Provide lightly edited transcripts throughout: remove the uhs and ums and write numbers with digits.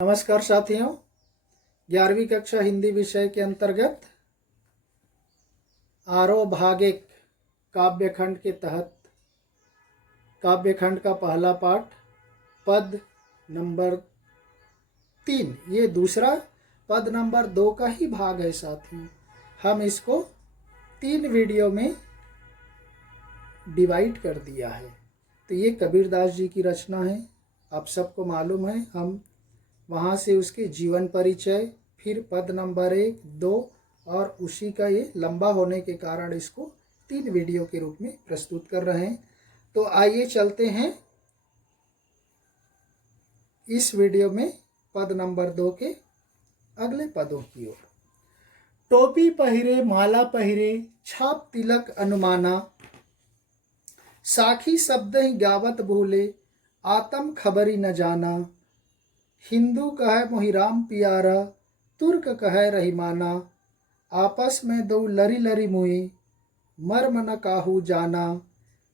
नमस्कार साथियों, 11वीं कक्षा हिंदी विषय के अंतर्गत आरोह भाग एक काव्यखंड के तहत काव्यखंड का पहला पाठ पद नंबर 3, ये दूसरा पद नंबर 2 का ही भाग है साथियों। हम इसको 3 वीडियो में डिवाइड कर दिया है। तो ये कबीरदास जी की रचना है, आप सबको मालूम है। हम वहाँ से उसके जीवन परिचय, फिर पद नंबर 1, 2 और उसी का ये लंबा होने के कारण इसको 3 वीडियो के रूप में प्रस्तुत कर रहे हैं। तो आइए चलते हैं इस वीडियो में पद नंबर 2 के अगले पदों की ओर। टोपी पहिरे माला पहिरे छाप तिलक अनुमाना, साखी शब्द ही गावत भूले आत्म खबरी न जाना। हिंदू कहे मोहि राम पियारा तुर्क कहे रहीमाना, आपस में दो लरी लरी मुई मर्म न काहू जाना।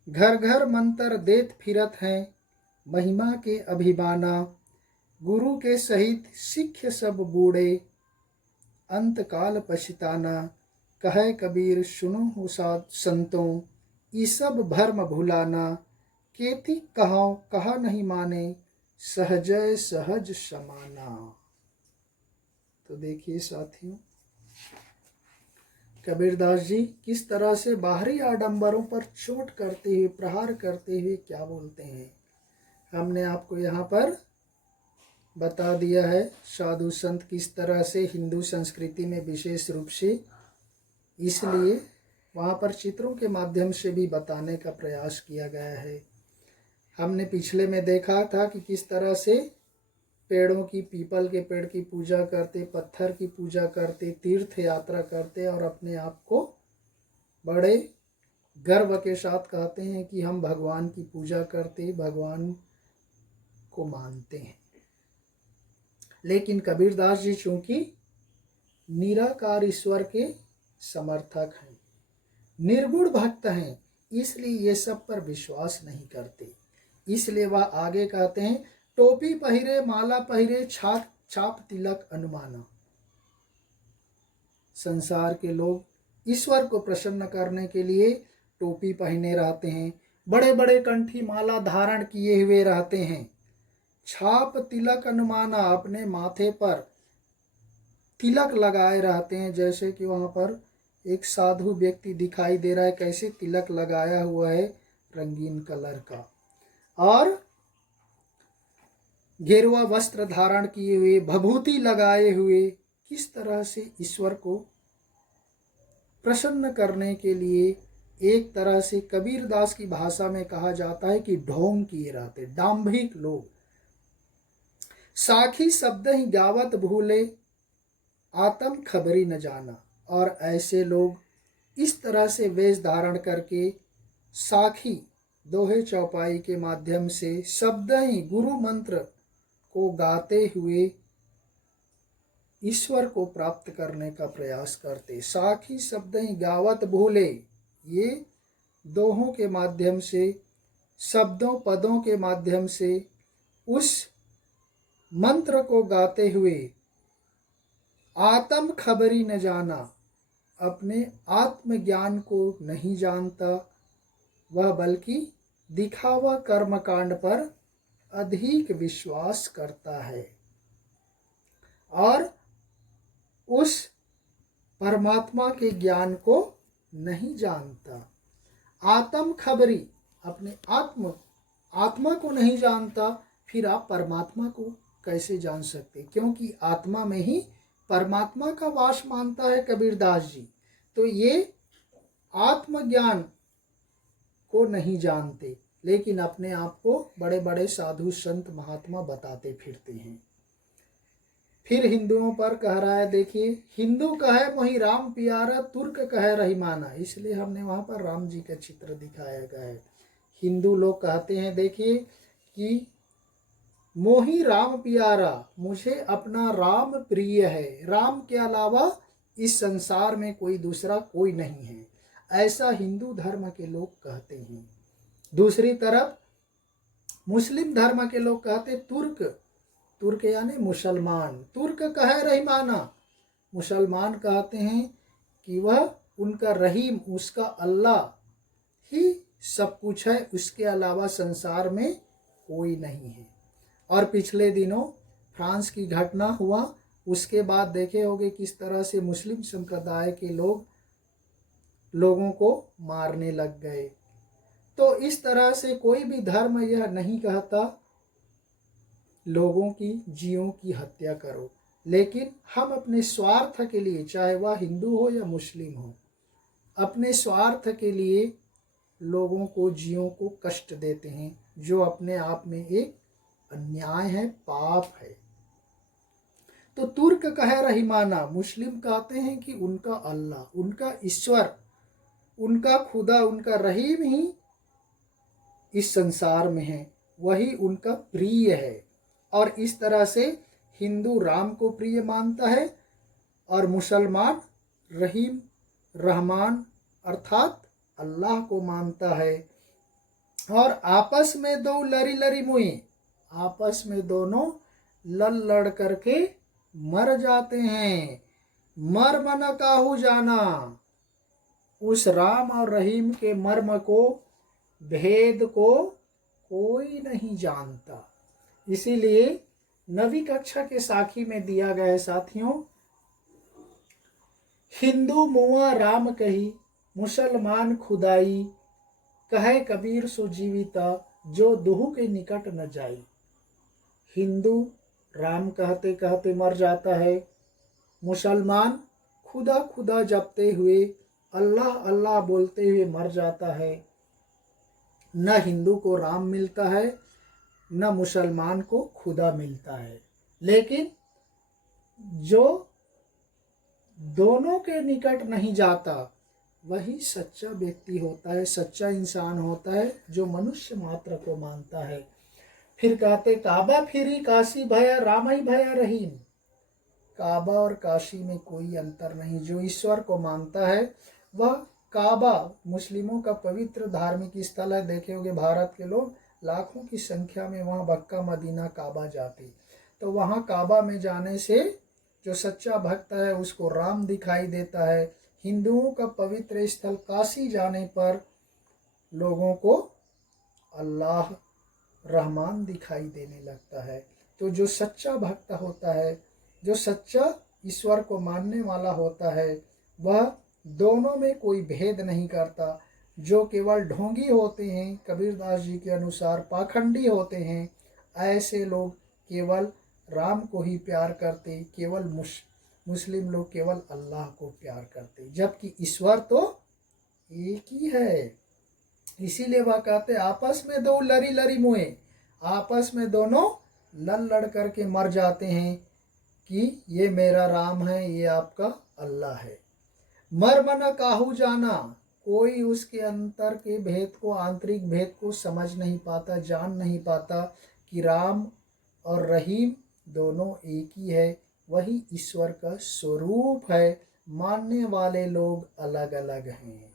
घर घर मंत्र देत फिरत हैं महिमा के अभिमाना, गुरु के सहित सिख सब बूढ़े अंत काल पछताना। कहे कबीर सुनो हो साध संतों ई सब भर्म भुलाना, केती कहो कहा नहीं माने सहजय सहज समाना। तो देखिए साथियों, कबीरदास जी किस तरह से बाहरी आडंबरों पर चोट करते हुए, प्रहार करते हुए क्या बोलते हैं, हमने आपको यहाँ पर बता दिया है। साधु संत किस तरह से हिंदू संस्कृति में विशेष रूप से, इसलिए वहाँ पर चित्रों के माध्यम से भी बताने का प्रयास किया गया है। हमने पिछले में देखा था कि किस तरह से पेड़ों की, पीपल के पेड़ की पूजा करते, पत्थर की पूजा करते, तीर्थ यात्रा करते और अपने आप को बड़े गर्व के साथ कहते हैं कि हम भगवान की पूजा करते, भगवान को मानते हैं। लेकिन कबीरदास जी चूंकि निराकार ईश्वर के समर्थक हैं, निर्गुण भक्त हैं, इसलिए ये सब पर विश्वास नहीं करते। इसलिए वह आगे कहते हैं, टोपी पहिरे माला पहिरे छाप तिलक अनुमाना। संसार के लोग ईश्वर को प्रसन्न करने के लिए टोपी पहने रहते हैं, बड़े बड़े कंठी माला धारण किए हुए रहते हैं। छाप तिलक अनुमाना, अपने माथे पर तिलक लगाए रहते हैं। जैसे कि वहाँ पर एक साधु व्यक्ति दिखाई दे रहा है, कैसे तिलक लगाया हुआ है रंगीन कलर का, और गेरुआ वस्त्र धारण किए हुए, भभूति लगाए हुए, किस तरह से ईश्वर को प्रसन्न करने के लिए एक तरह से कबीरदास की भाषा में कहा जाता है कि ढोंग किए रहते, डांभिक लोग। साखी शब्द ही गावत भूले आत्म खबरी न जाना, और ऐसे लोग इस तरह से वेश धारण करके साखी दोहे चौपाई के माध्यम से शब्द ही गुरु मंत्र को गाते हुए ईश्वर को प्राप्त करने का प्रयास करते। साखी शब्द ही गावत भूले, ये दोहों के माध्यम से, शब्दों पदों के माध्यम से उस मंत्र को गाते हुए आत्म खबरी न जाना, अपने आत्मज्ञान को नहीं जानता वह, बल्कि दिखावा कर्मकांड पर अधिक विश्वास करता है और उस परमात्मा के ज्ञान को नहीं जानता। आत्म खबरी, अपने आत्मा को नहीं जानता, फिर आप परमात्मा को कैसे जान सकते, क्योंकि आत्मा में ही परमात्मा का वास मानता है कबीरदास जी। तो ये आत्मज्ञान को नहीं जानते, लेकिन अपने आप को बड़े बड़े साधु संत महात्मा बताते फिरते हैं। फिर हिंदुओं पर कह रहा है, देखिए, हिंदू कहे मोहि राम पियारा तुर्क कहे रहीमाना, इसलिए हमने वहाँ पर राम जी का चित्र दिखाया गया है। हिंदू लोग कहते हैं, देखिए, कि मोहि राम पियारा, मुझे अपना राम प्रिय है, राम के अलावा इस संसार में कोई दूसरा कोई नहीं है, ऐसा हिंदू धर्म के लोग कहते हैं। दूसरी तरफ मुस्लिम धर्म के लोग कहते तुर्क तुर्क यानी मुसलमान, तुर्क कहे रहीमाना, मुसलमान कहते हैं कि वह उनका रहीम, उसका अल्लाह ही सब कुछ है, उसके अलावा संसार में कोई नहीं है। और पिछले दिनों फ्रांस की घटना हुआ, उसके बाद देखे होंगे किस तरह से मुस्लिम संप्रदाय के लोगों को मारने लग गए। तो इस तरह से कोई भी धर्म यह नहीं कहता लोगों की, जीवों की हत्या करो, लेकिन हम अपने स्वार्थ के लिए, चाहे वह हिंदू हो या मुस्लिम हो, अपने स्वार्थ के लिए लोगों को, जीवों को कष्ट देते हैं, जो अपने आप में एक अन्याय है, पाप है। तो तुर्क कहे रहीमाना, मुस्लिम कहते हैं कि उनका अल्लाह, उनका ईश्वर, उनका खुदा, उनका रहीम ही इस संसार में है, वही उनका प्रिय है। और इस तरह से हिंदू राम को प्रिय मानता है और मुसलमान रहीम, रहमान अर्थात अल्लाह को मानता है। और आपस में दो लरी लरी मुई, आपस में दोनों लड़ करके मर जाते हैं। मर्म न काहू जाना, उस राम और रहीम के मर्म को, भेद को कोई नहीं जानता। इसीलिए नवी कक्षा के साखी में दिया गया है साथियों, हिंदू मुआ राम कही, मुसलमान खुदाई, कहे कबीर सो जीविता, जो दुहु के निकट न जाई। हिंदू राम कहते कहते मर जाता है, मुसलमान खुदा खुदा जपते हुए, अल्लाह अल्लाह बोलते हुए मर जाता है। न हिंदू को राम मिलता है, न मुसलमान को खुदा मिलता है। लेकिन जो दोनों के निकट नहीं जाता, वही सच्चा व्यक्ति होता है, सच्चा इंसान होता है, जो मनुष्य मात्र को मानता है। फिर कहते काबा फिरी काशी भया, राम ही भया रहीम। काबा और काशी में कोई अंतर नहीं। जो ईश्वर को मानता है वह काबा, मुस्लिमों का पवित्र धार्मिक स्थल है। देखे होंगे भारत के लोग लाखों की संख्या में वहाँ मक्का मदीना काबा जाते, तो वहाँ काबा में जाने से जो सच्चा भक्त है उसको राम दिखाई देता है। हिंदुओं का पवित्र स्थल काशी जाने पर लोगों को अल्लाह रहमान दिखाई देने लगता है। तो जो सच्चा भक्त होता है, जो सच्चा ईश्वर को मानने वाला होता है, वह दोनों में कोई भेद नहीं करता। जो केवल ढोंगी होते हैं, कबीरदास जी के अनुसार पाखंडी होते हैं, ऐसे लोग केवल राम को ही प्यार करते, केवल मुस्लिम लोग केवल अल्लाह को प्यार करते, जबकि ईश्वर तो एक ही है। इसीलिए वह कहते आपस में दो लरी लरी मुए, आपस में दोनों लड़ करके मर जाते हैं कि ये मेरा राम है, ये आपका अल्लाह है। मर्म न काहू जाना, कोई उसके अंतर के भेद को, आंतरिक भेद को समझ नहीं पाता, जान नहीं पाता कि राम और रहीम दोनों एक ही है, वही ईश्वर का स्वरूप है। मानने वाले लोग अलग अलग हैं।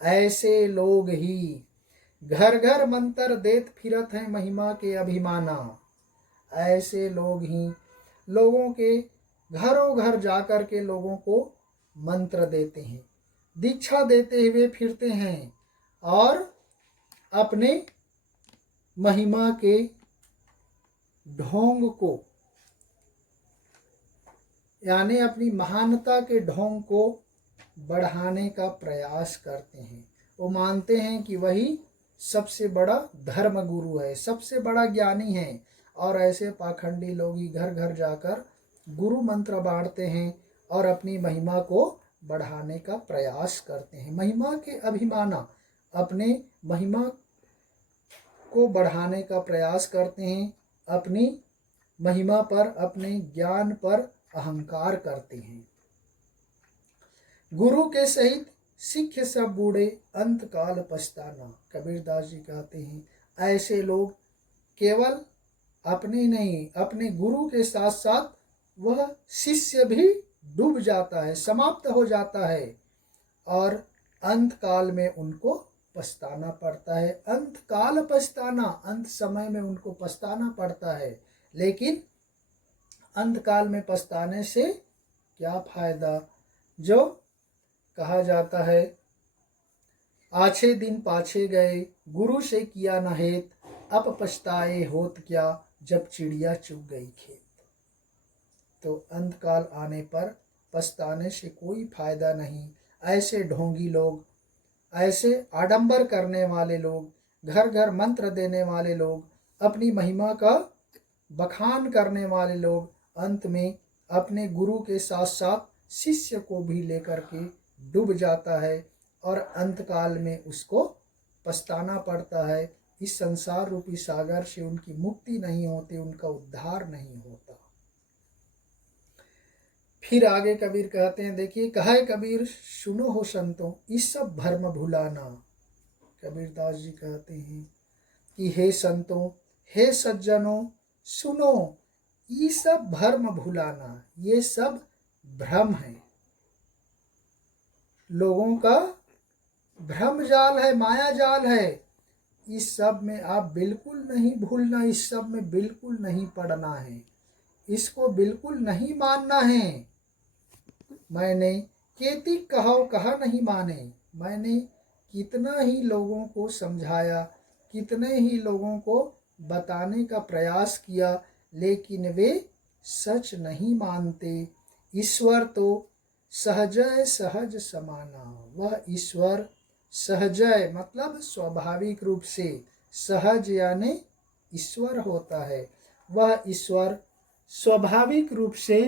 ऐसे लोग ही घर घर मंत्र देत फिरत हैं, महिमा के अभिमाना। ऐसे लोग ही लोगों के घरों घर जाकर के लोगों को मंत्र देते हैं, दीक्षा देते हुए फिरते हैं और अपने महिमा के ढोंग को, यानी अपनी महानता के ढोंग को बढ़ाने का प्रयास करते हैं। वो मानते हैं कि वही सबसे बड़ा धर्म गुरु है, सबसे बड़ा ज्ञानी है। और ऐसे पाखंडी लोग ही घर घर जाकर गुरु मंत्र बांटते हैं और अपनी महिमा को बढ़ाने का प्रयास करते हैं। महिमा के अभिमाना, अपने महिमा को बढ़ाने का प्रयास करते हैं, अपनी महिमा पर, अपने ज्ञान पर अहंकार करते हैं। गुरु के सहित सिख सब बूढ़े, अंत काल पछताना। कबीरदास जी कहते हैं ऐसे लोग केवल अपने नहीं, अपने गुरु के साथ साथ वह शिष्य भी डूब जाता है, समाप्त हो जाता है और अंत काल में उनको पछताना पड़ता है। अंत काल पछताना, अंत समय में उनको पछताना पड़ता है। लेकिन अंतकाल में पछताने से क्या फायदा। जो कहा जाता है, आछे दिन पाछे गए, गुरु से किया न हेत, अब पछताए होत क्या, जब चिड़िया चुग गई खेत। तो अंतकाल आने पर पछताने से कोई फायदा नहीं। ऐसे ढोंगी लोग, ऐसे आडंबर करने वाले लोग, घर घर मंत्र देने वाले लोग, अपनी महिमा का बखान करने वाले लोग अंत में अपने गुरु के साथ साथ शिष्य को भी लेकर के डूब जाता है और अंतकाल में उसको पछताना पड़ता है। इस संसार रूपी सागर से उनकी मुक्ति नहीं होती, उनका उद्धार नहीं होता। फिर आगे कबीर कहते हैं, देखिए, कहे कबीर सुनो हो संतों, इस सब भ्रम भुलाना। कबीरदास जी कहते हैं कि हे संतों, हे सज्जनों, सुनो, ये सब भ्रम भुलाना, ये सब भ्रम है, लोगों का भ्रम जाल है, माया जाल है। इस सब में आप बिल्कुल नहीं भूलना, इस सब में बिल्कुल नहीं पड़ना है, इसको बिल्कुल नहीं मानना है। मैंने केती कहो कहा नहीं माने, मैंने कितना ही लोगों को समझाया, कितने ही लोगों को बताने का प्रयास किया, लेकिन वे सच नहीं मानते। ईश्वर तो सहजय सहज समाना, वह ईश्वर सहजय मतलब स्वाभाविक रूप से, सहज यानी ईश्वर होता है, वह ईश्वर स्वाभाविक रूप से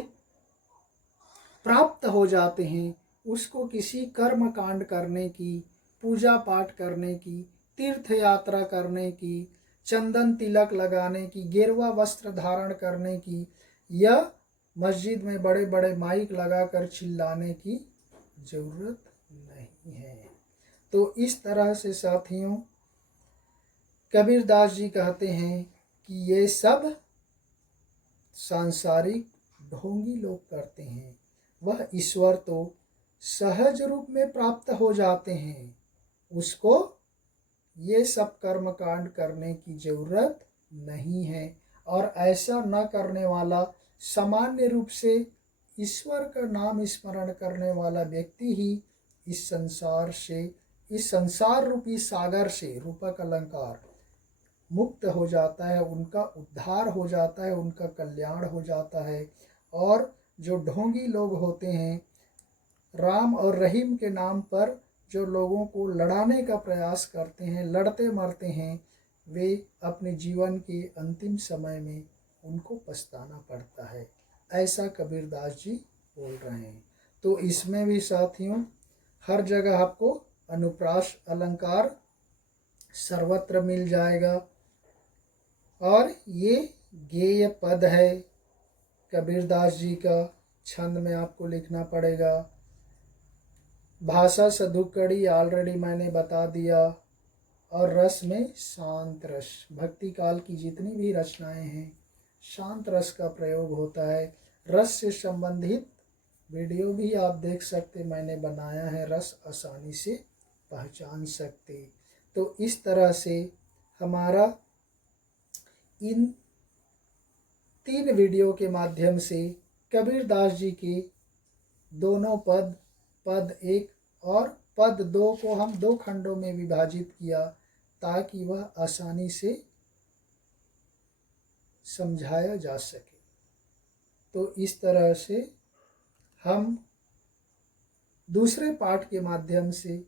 प्राप्त हो जाते हैं। उसको किसी कर्म कांड करने की, पूजा पाठ करने की, तीर्थ यात्रा करने की, चंदन तिलक लगाने की, गेरुआ वस्त्र धारण करने की, या मस्जिद में बड़े बड़े माइक लगाकर चिल्लाने की जरूरत नहीं है। तो इस तरह से साथियों, कबीरदास जी कहते हैं कि ये सब सांसारिक ढोंगी लोग करते हैं, वह ईश्वर तो सहज रूप में प्राप्त हो जाते हैं, उसको ये सब कर्म कांड करने की जरूरत नहीं है। और ऐसा न करने वाला, सामान्य रूप से ईश्वर का नाम स्मरण करने वाला व्यक्ति ही इस संसार से, इस संसार रूपी सागर से, रूपक अलंकार, मुक्त हो जाता है, उनका उद्धार हो जाता है, उनका कल्याण हो जाता है। और जो ढोंगी लोग होते हैं, राम और रहीम के नाम पर जो लोगों को लड़ाने का प्रयास करते हैं, लड़ते मरते हैं, वे अपने जीवन के अंतिम समय में उनको पछताना पड़ता है। ऐसा कबीरदास जी बोल रहे हैं। तो इसमें भी साथियों हर जगह आपको अनुप्रास अलंकार सर्वत्र मिल जाएगा। और ये गेय पद है कबीरदास जी का, छंद में आपको लिखना पड़ेगा। भाषा सधुकड़ी ऑलरेडी मैंने बता दिया। और रस में शांत रस, भक्ति काल की जितनी भी रचनाएं हैं, शांत रस का प्रयोग होता है। रस से संबंधित वीडियो भी आप देख सकते, मैंने बनाया है, रस आसानी से पहचान सकते। तो इस तरह से हमारा इन 3 वीडियो के माध्यम से कबीरदास जी के दोनों पद, पद 1 और पद 2 को हम 2 खंडों में विभाजित किया, ताकि वह आसानी से समझाया जा सके। तो इस तरह से हम दूसरे पाठ के माध्यम से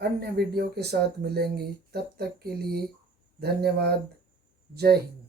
अन्य वीडियो के साथ मिलेंगे। तब तक के लिए धन्यवाद। जय हिंद।